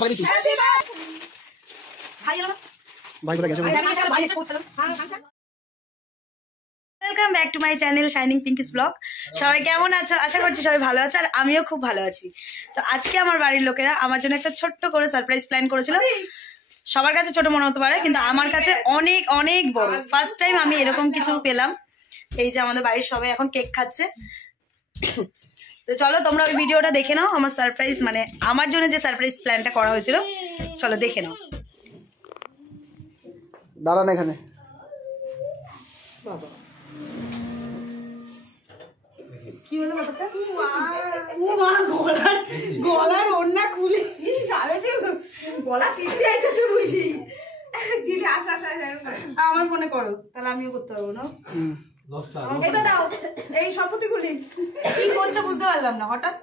পাপা দিচ্ছি ভাই কোথায় গেছে welcome back to my channel shining Pinki's blog. সবাই কেমন আছো? আশা করছি সবাই ভালো আছে, আর আমিও খুব ভালো আছি। তো আজকে আমার বাড়ির লোকেরা আমার জন্য একটা ছোট্ট করে সারপ্রাইজ প্ল্যান করেছিল। সবার কাছে ছোট মনে হতে পারে, কিন্তু আমার কাছে অনেক অনেক বড়। ফার্স্ট টাইম আমি এরকম কিছু পেলাম। এই যে আমাদের বাড়ির সবাই এখন কেক খাচ্ছে। তো চলো তোমরা ওই ভিডিওটা দেখে নাও। আমার সারপ্রাইজ মানে আমার জন্য যে সারপ্রাইজ প্ল্যানটা করা হয়েছিল, চলো দেখে নাও। দাঁড়ান এখানে। বাবা কি হলো ব্যাপারটা? গলার ওড়না খুলে গলা টিপতে আইতেছে বুঝি। আমার ফোনে করো, তাহলে আমিও করতে পারবো না। এটা দাও, এই সম্পত্তি খুলি। কি করছে বুঝতে পারলাম না হঠাৎ,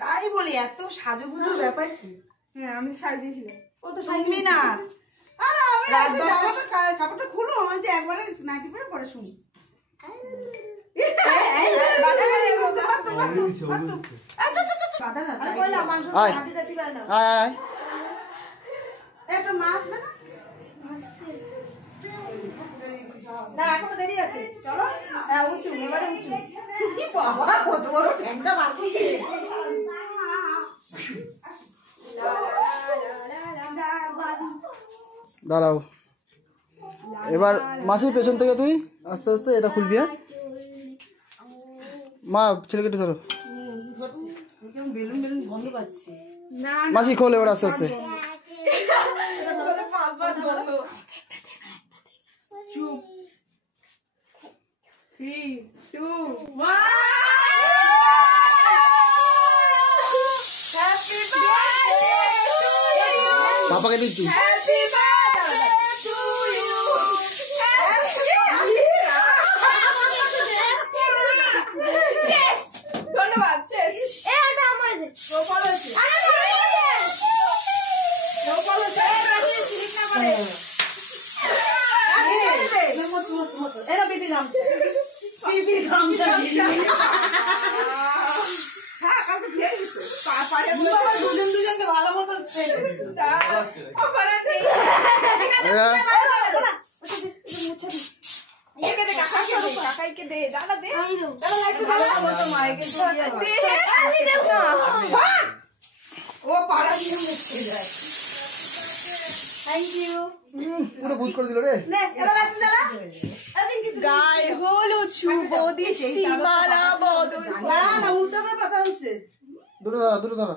তাই বলি এত সাজুগুজুর ব্যাপার কি? হ্যাঁ আমি সাজিয়েছিলাম। ও তো শুনবি না। আরে আমি কাপড়টা খুলো, আমি যে একবারে নাইটি পরে পরে শুনি। এখনো দেরি আছে, চলো। হ্যাঁ উঁচু, এবারে উঁচু। বাবা কত বড় ট্যাংটা বার করছে। দাঁড়াও, এবার মাসির পেছন থেকে তুই আস্তে আস্তে এটা খুলবি। মা ছেলেকে একটু ধরো। বেলুন বেলুন বন্ধ পাচ্ছি। মাসি খোল এবার আস্তে আস্তে। পাপাকে দিচ্ছি। দুজনকে ভালো মতো পুরো ভূত করে দিল রে। গায়ে হলুদ শুভ দৃষ্টি মালা বদল। না না উল্টা করে কথা হইছে। দূরে ধরো।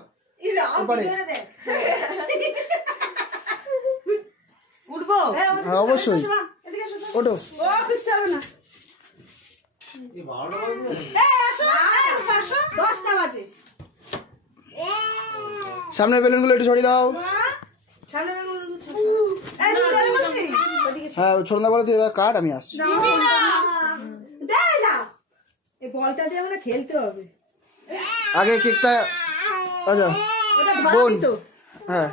উঠবো? হ্যাঁ অবশ্যই ওঠো। ও কিচ্ছু হবে না। 10টা বাজে। সামনের বেলুনগুলো একটু সরিয়ে দাও। হ্যাঁ ছোট না বলে তুই কাট, আমি আসছি। এই বলটা দিয়ে আমরা খেলতে হবে। আগে কেকটা। আচ্ছা বোন। হ্যাঁ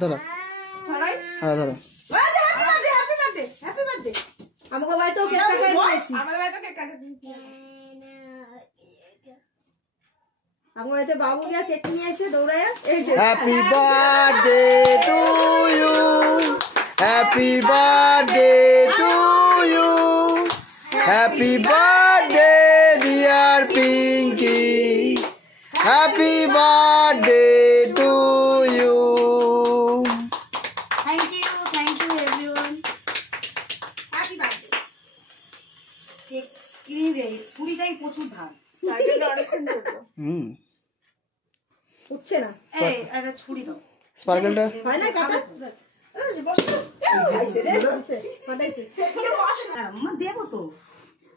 ধরো। হ্যাঁ ধরো। আমাকে বাড়িতেও কেক কাটাইছি। আমার বাড়িতে বাবু গিয়া কেক নিয়ে আসে দৌড়াইয়া। এই যে happy birthday to you, happy birthday to you, happy birthday dear Pinky, happy birthday to you. Thank you everyone. Happy birthday. Cake কিনে দেই, ছুরিটাই প্রচুর ধার। উঠছে না। এই একটা ছুরি দাও। স্পার্কেলটা হয় না কাটা। বসো। খাইছে রে, ফাটাইছে। আম্মা দেবো তো।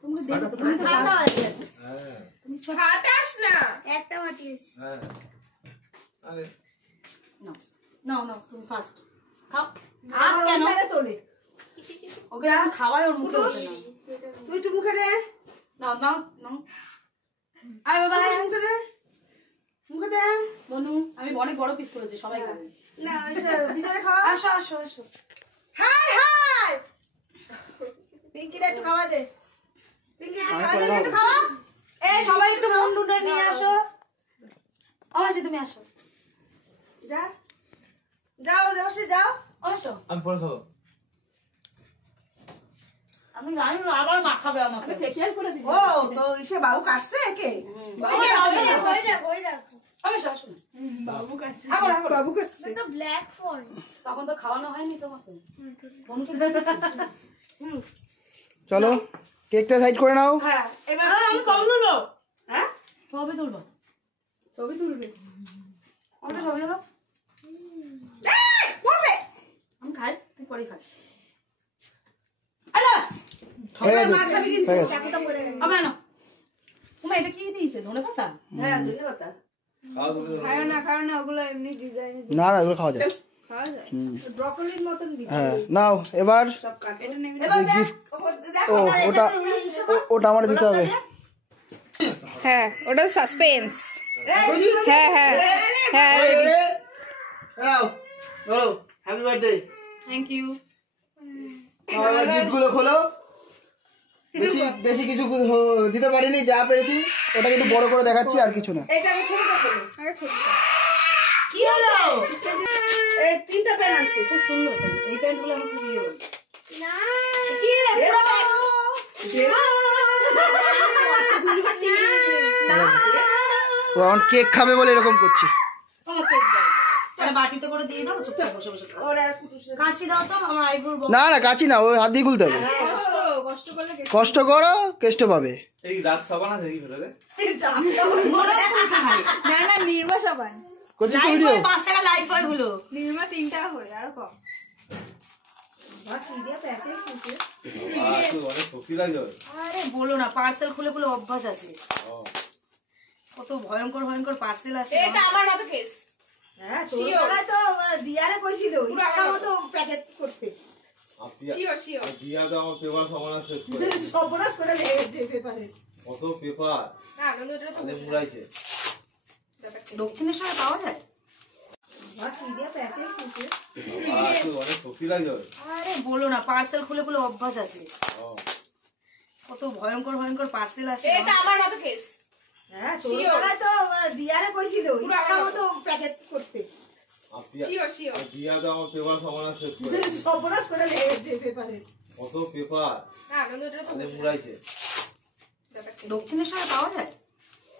তুমি দেবো তো। তুমি খাওয়া আছে। হ্যাঁ। তুমি ছাটাস না। একটা মাটিস। হ্যাঁ। আরে নাও তুমি ফার্স্ট খাও। আর কেন তোলে? ওকে আর খাওয়াই ওর মুখে ওঠে না। তুই একটু মুখে দে। নাও। আয় বাবা মুখে দে। বনু আমি অনেক বড় পিস করেছি, সবাই খাবে না। বিছানা খাওয়া। আসো। হাই পিঙ্কিটা একটু খাওয়া দে। পিঙ্কি একটু খাওয়া। এই সবাই একটু মন টুনটা নিয়ে আসো। আসো তুমি আসো। যা যাও দেবশ্রী যাও অবশ্য আমি পরে খাবো। আমি জানি না আবার মাখাবে আমাকে ফেসিয়াল করে দিছি ও তো ইসে বাবু কাটছে কে অবশ্য আসুন বাবু কাছে বাবু কাটছে তো ব্ল্যাক ফোন তখন তো খাওয়ানো হয়নি তোমাকে চলো কেকটা সাইড করে নাও। হ্যাঁ এবার আমি কবে তুলবো হ্যাঁ কবে তুলবো ছবি তুলবে ওটা ছবি তুলো করবে আমি খাই তুই পরে খাস আলা হয়ে গেছে, মার খাবি কিন্তু হয়ে গেছে। চাকুটা পড়ে গেছে হবে না তুমি এটা কি দিয়েছে ধনে পাতা হ্যাঁ ধনে পাতা খাওয়া তুমি খাও না ওগুলো এমনি ডিজাইন না না এগুলো খাওয়া যায়। খাওয়া যায় ব্রকলির মতন দিয়েছে হ্যাঁ নাও এবার সব কাটে এটা নেবে এবার দেখ gift- দেখো ও না, এটা ওটা তো ইসে কর। ওটা আমার দিতে হবে। হ্যাঁ ওটা সাসপেন্স এই, হ্যাঁ হ্যাঁ হ্যাঁ নাও ধরো হ্যাপি বার্থডে। থ্যাংক ইউ এবার গিফটগুলো খোলো। বেশি বেশি কিছু দিতে পারিনি, যা পেরেছি ওটাকে একটু বড় করে দেখাচ্ছি আর কিছু না। এইটাকে ছোট করে দেবো। আগে ছোট কি হলো এই তিনটা প্যান্ট আনছি খুব সুন্দর প্যান্ট এই প্যান্টগুলো আমার খুব ইয়ে না কি রে পুরো ও এখন কেক খাবে বলে এরকম করছে। আমার কেক দাও আরে বাটিতে করে দিয়ে দাও চুপচাপ বসে বসে খাও ওরে আর কুটুসে কাঁচি দাও তো আমার আইব্রোর না না কাচি না, ওই হাত দিয়ে খুলতে হবে। কষ্ট কষ্ট করলে কষ্ট করো কেষ্ট পাবে। এই দাঁত সাবান আছে এই ভেতরে? না না নির্মা সবাই করছিস তো ভিডিও? 5 টাকা লাইভ বয় গুলো নির্মা 3 টাকা করে আরো কম তুই অনেক শক্তি লাগবে। আরে বলো না পার্সেল খুলে খুলে অভ্যাস আছে ও, কত ভয়ঙ্কর ভয়ঙ্কর পার্সেল আসে এটা আমার মতো কেস হ্যাঁ তোর বেলায় তো দিয়ারে কইছিল ইচ্ছা মতো প্যাকেট করতে শিওর শিওর দিয়া তো আমার পেপার সমান শেষ করে সর্বনাশ করে লেগেছে পেপারে কত পেপার না আনন্দটা তো আলে মুড়াইছে। দক্ষিণেশ্বরে পাওয়া যায় প্যাকেট তুই অনেক শক্তি লাগবে। আরে বলো না পার্সেল খুলে খুলে অভ্যাস আছে ও, কত ভয়ঙ্কর ভয়ঙ্কর পার্সেল আসে এটা আমার মতো কেস হ্যাঁ তোর বেলায় তো দিয়ারে কইছিল ইচ্ছা মতো প্যাকেট করতে শিওর শিওর দিয়া তো আমার পেপার সমান শেষ করে সর্বনাশ করে লেগেছে পেপারে কত পেপার না আনন্দটা তো আলে মুড়াইছে। দক্ষিণেশ্বরে পাওয়া যায়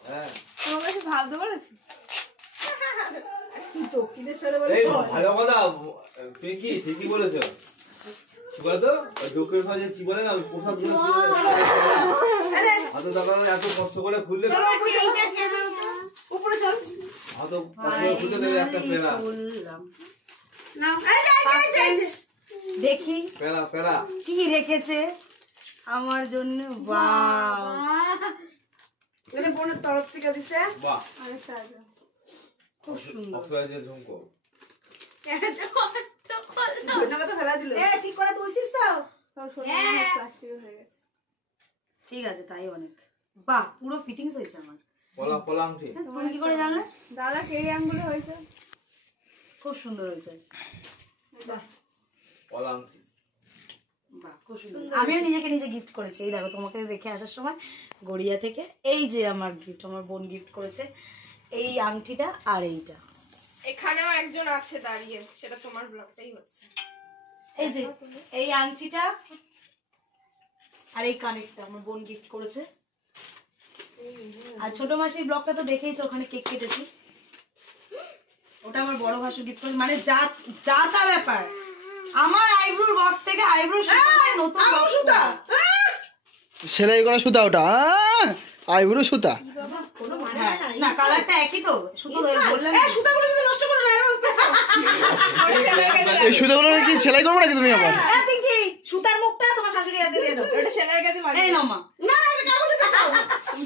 হ্যাঁ তোমার কাছে ভাবতে পারছি দক্ষিণেশ্বরে বলে এই ভালো কথা তুমি কি ঠিকই বলেছো। কি বলতো দক্ষিণ ভাষা কি বলে না প্রসাদ গুলো কি বলে? এত টাকা এত কষ্ট করে খুললে উপরে চল এত কষ্ট করে খুলতে দেবে একটা পেড়া না এই দেখি পেড়া পেড়া কি রেখেছে আমার জন্য বাহ এটা বোনের তরফ থেকে দিছে বাহ আরে সাজা খুব সুন্দর অক্ষয় দিয়ে ঝুমকো ধন্যবাদ ফেলা দিল এ ঠিক করে তুলছিস তো প্লাস্টিক হয়ে গেছে ঠিক আছে তাই অনেক বাহ পুরো ফিটিংস হয়েছে আমার পলা পলা আংটি তুমি কি করে জানলে দাদা কে আঙ্গুলে হয়েছে খুব সুন্দর হয়েছে বাহ পলা আংটি বাহ খুব সুন্দর আমিও নিজেকে নিজে গিফট করেছি এই দেখো তোমাকে রেখে আসার সময় গড়িয়া থেকে এই যে আমার গিফট আমার বোন গিফট করেছে এই আংটিটা আর এইটা এখানেও একজন আছে দাঁড়িয়ে সেটা তোমার ব্লগটাই হচ্ছে এই যে এই আংটিটা আর এই কানেরটা আমার বোন গিফট করেছে আর ছোট মাসির ব্লগটা তো দেখেইছো ওখানে কেক কেটেছি ওটা আমার বড় ভাসু গিফট করেছে মানে যা যা তা ব্যাপার আমার আইব্রোর বক্স থেকে আইব্রো নতুন সুতা সেলাই করা সুতা ওটা, আইবুড়ো সুতা। না কালারটা একই তো শুধু বললাম সুতাগুলো যদি নষ্ট করো না এই সুতাগুলো কি সেলাই করবো নাকি তুমি আবার? পিঙ্কি সুতার মুখটা তোমার শাশুড়ি হাতে দিয়ে দাও ওটা সেলার কাছে মারি এই নমা না এটা কাগজে পেঁচাও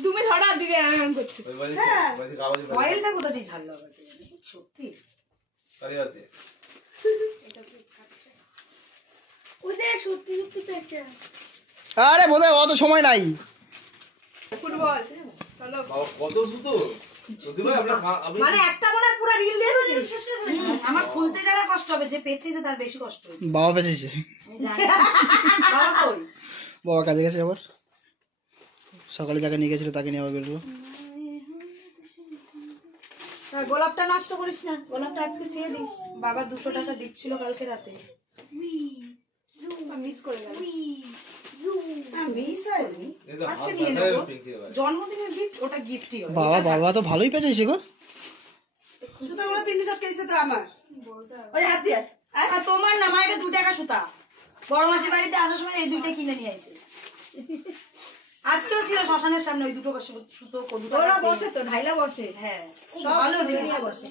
তুমি ধরো আর দিকে আরাম করছি ওই বাড়ি বাড়ি কাগজে অয়েলটা কোথা দিয়ে ঝাল লাগাতে সত্যি কারিয়াতে ওদের সত্যি সত্যি পেয়েছে আরে বোধহয় অত সময় নাই। ফুটবল চলো বাবা কত সুতো যদি ভাই আমরা আমি মানে একটা মনে পুরো রিল দিয়ে শেষ করে দিয়েছি আমার খুলতে যারা কষ্ট হবে যে পেঁচিয়েছে তার বেশি কষ্ট হয়েছে বাবা বেঁচেছে, আমি জানি বাবা কই বাবা কাজে গেছে আবার। সকালে যাকে নিয়ে গেছিল তাকে নিয়ে আবার বেরোবো। গোলাপটা নষ্ট করিস না, গোলাপটা আজকে ছুঁয়ে দিস। বাবা 200 টাকা দিচ্ছিল কালকে রাতে, মিস করে গেল। মিস হয়নি, আজকে নিয়ে নেবো। জন্মদিনের গিফট, ওটা গিফটই হয়। বাবা বাবা তো ভালোই পেয়েছে গো। সুতাগুলো পিন্ডি চটকেছে তো আমার, ওই হাত দিয়ে। আর তোমার না মা, এটা 2 টাকা সুতা। বড় মাসির বাড়িতে আসার সময় এই 2টা কিনে নিয়ে আসে। আজকেও ছিল শ্মশানের সামনে ওই 2 সুতো। ওরা বসে তো, ঢাইলা বসে। হ্যাঁ, ভালো জিনিয়া বসে।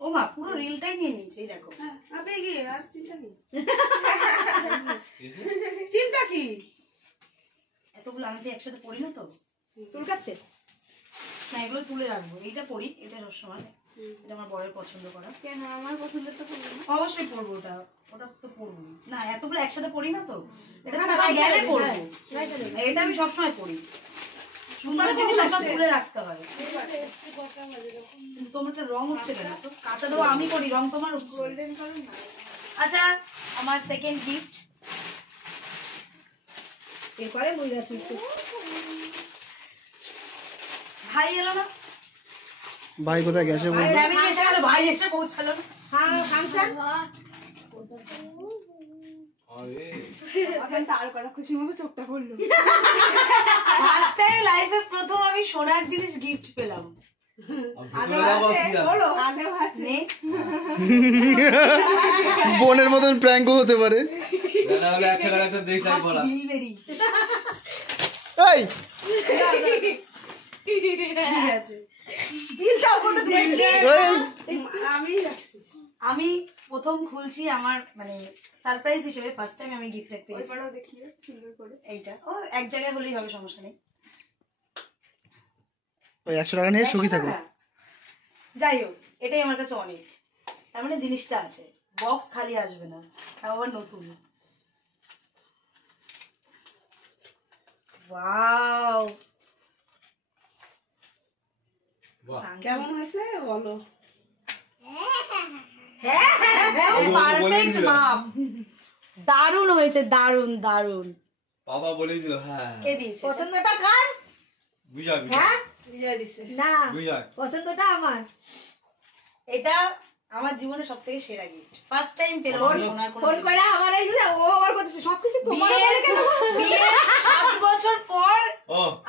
ও মা, পুরো রিলটাই নিয়ে নিয়েছে। এই দেখো, আপনি কি আর চিন্তা কি? চিন্তা কি? এতগুলো আমি তো একসাথে পড়ি না তো। চুলকাচ্ছে না, এগুলো তুলে রাখবো। এইটা পড়ি, এটা সবসময়। এটা আমার বরের পছন্দ করা। কেন আমার পছন্দের তো পড়বো না? অবশ্যই পড়বো, ওটা তো পড়বো না। এতগুলো একসাথে পড়ি না তো, এটা না গেলে পড়বো। এটা আমি সবসময় পড়ি। সুন্দর জিনিস সব তুলে রাখতে হয়। তোমারটা রং হচ্ছে কেন? তো কাঁচা দেবো আমি করি, রং তোমার হচ্ছে। গোল্ডেন কালার না। আচ্ছা, আমার সেকেন্ড গিফট। এরপরে বইরা তুলছে। ভাই এলো না? ভাই কোথায় গেছে? ফ্যামিলি এসে গেল, ভাই এসে পৌঁছালো। হ্যাঁ, ফাংশন। ফার্স্ট টাইম লাইফে প্রথম আমি সোনার জিনিস গিফট পেলাম। বোনের মতন প্র্যাঙ্কও হতে পারে। আমি প্রথম খুলছি, আমার মানে সারপ্রাইজ হিসেবে ফার্স্ট টাইম আমি গিফট পেয়েছি। এইটা ও এক জায়গায় হলেই হবে, সমস্যা নেই। ওই 100 টাকা নিয়ে সুখী থাকো। যাই হোক, এটাই আমার কাছে অনেক। তার মানে জিনিসটা আছে, বক্স খালি আসবে না, তাও আবার নতুন। ওয়াও, কেমন হয়েছে বলো? হ্যাঁ, পারফেক্ট মাপ। দারুণ হয়েছে, দারুণ দারুণ। বাবা বলেই দিল। হ্যাঁ, কে দিয়েছে? পছন্দটা কার? বিজয়। হ্যাঁ, বিজয় দিছে। না, বিজয় পছন্দটা আমার। এটা আমার জীবনে সবথেকে সেরা গিফট। ফার্স্ট টাইম পেলাম সোনার কোন। ফোন করে আমার এইগুলো ও আমার করতেছে, সবকিছু তোমার বলে কেন? বিয়ে 7 বছর পর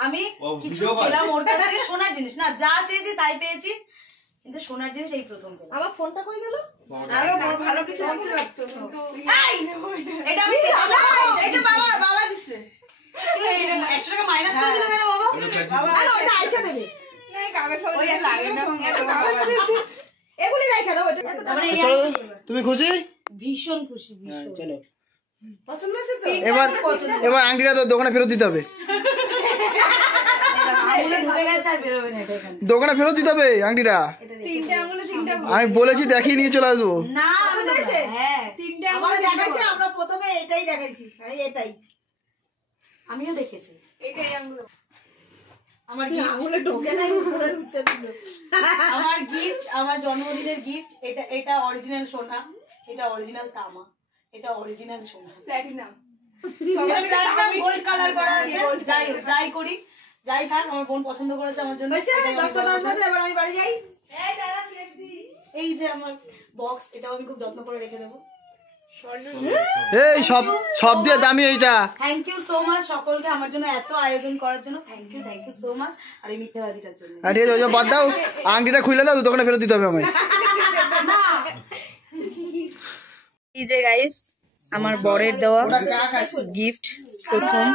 আমি কিছু পেলাম ওর কাছ থেকে, সোনার জিনিস না, যা চেয়েছি তাই পেয়েছি, কিন্তু সোনার জিনিস এই প্রথম পেলাম। আমার ফোনটা কই গেল? আরো ভালো কিছু দিতে পারতো, কিন্তু এটা আমি পেলাম না। এটা বাবা দিছে। 100 টাকা মাইনাস করে দিল কেন বাবা? বাবা আরে ওটা আইসা দেবে। না, কাগজ ফল ওই লাগে না, কাগজ দিছে। এগুলি রাখা দাও। মানে তুমি খুশি? ভীষণ খুশি, ভীষণ। চলো, পছন্দ হয়েছে তো? এবার আংটিটা তো দোকানে ফেরত দিতে হবে। দোকানে ফেরত দিতে হবে আংটিটা। আমি বলেছি দেখিয়ে নিয়ে চলে আসবো। না, আমরা প্রথমে এটাই দেখাইছি, এটাই আমিও দেখেছি। আমার গিফট, আমার জন্মদিনের গিফট। এটা অরিজিনাল সোনা, এটা অরিজিনাল তামা, এটা অরিজিনাল সোনা, প্ল্যাটিনাম। গোল্ড কালার করা আছে। যাই করি, যাই থাক, আমার বোন পছন্দ করেছে আমার জন্য। আমি বাড়ি যাই। এই যে আমার বক্স, এটাও আমি খুব যত্ন করে রেখে দেবো। এই সব দিয়ে দামি এইটা। থ্যাংক ইউ সো মাচ সকলকে আমার জন্য এত আয়োজন করার জন্য। Thank you so much. আর এই মিথ্যাবাদীটার জন্য। ঠিক আছে, বাদ দাও, আংটিটা খুলে দাও, দোকানে ফেরত দিতে হবে আমায়। এই যে গাইস, আমার বরের দেওয়া গিফট প্রথম,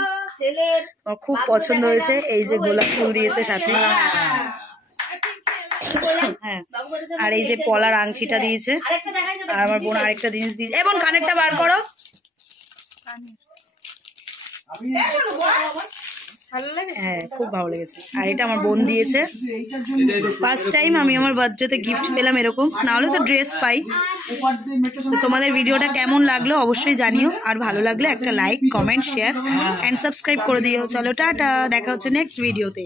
খুব পছন্দ হয়েছে। এই যে গোলাপ ফুল দিয়েছে সাথে, হ্যাঁ, আর এই যে পলার আংটিটা দিয়েছে। আর আমার বোন আরেকটা জিনিস দিয়েছে। এবং কানেরটা বার করো। হ্যাঁ, খুব ভালো লেগেছে। আর এটা আমার বোন দিয়েছে। ফার্স্ট টাইম আমি আমার বার্থডেতে গিফট পেলাম এরকম, না হলে তো ড্রেস পাই। তো তোমাদের ভিডিওটা কেমন লাগলো অবশ্যই জানিও, আর ভালো লাগলে একটা like, comment, share and subscribe করে দিও। চলো টাটা, দেখা হচ্ছে নেক্সট ভিডিওতে।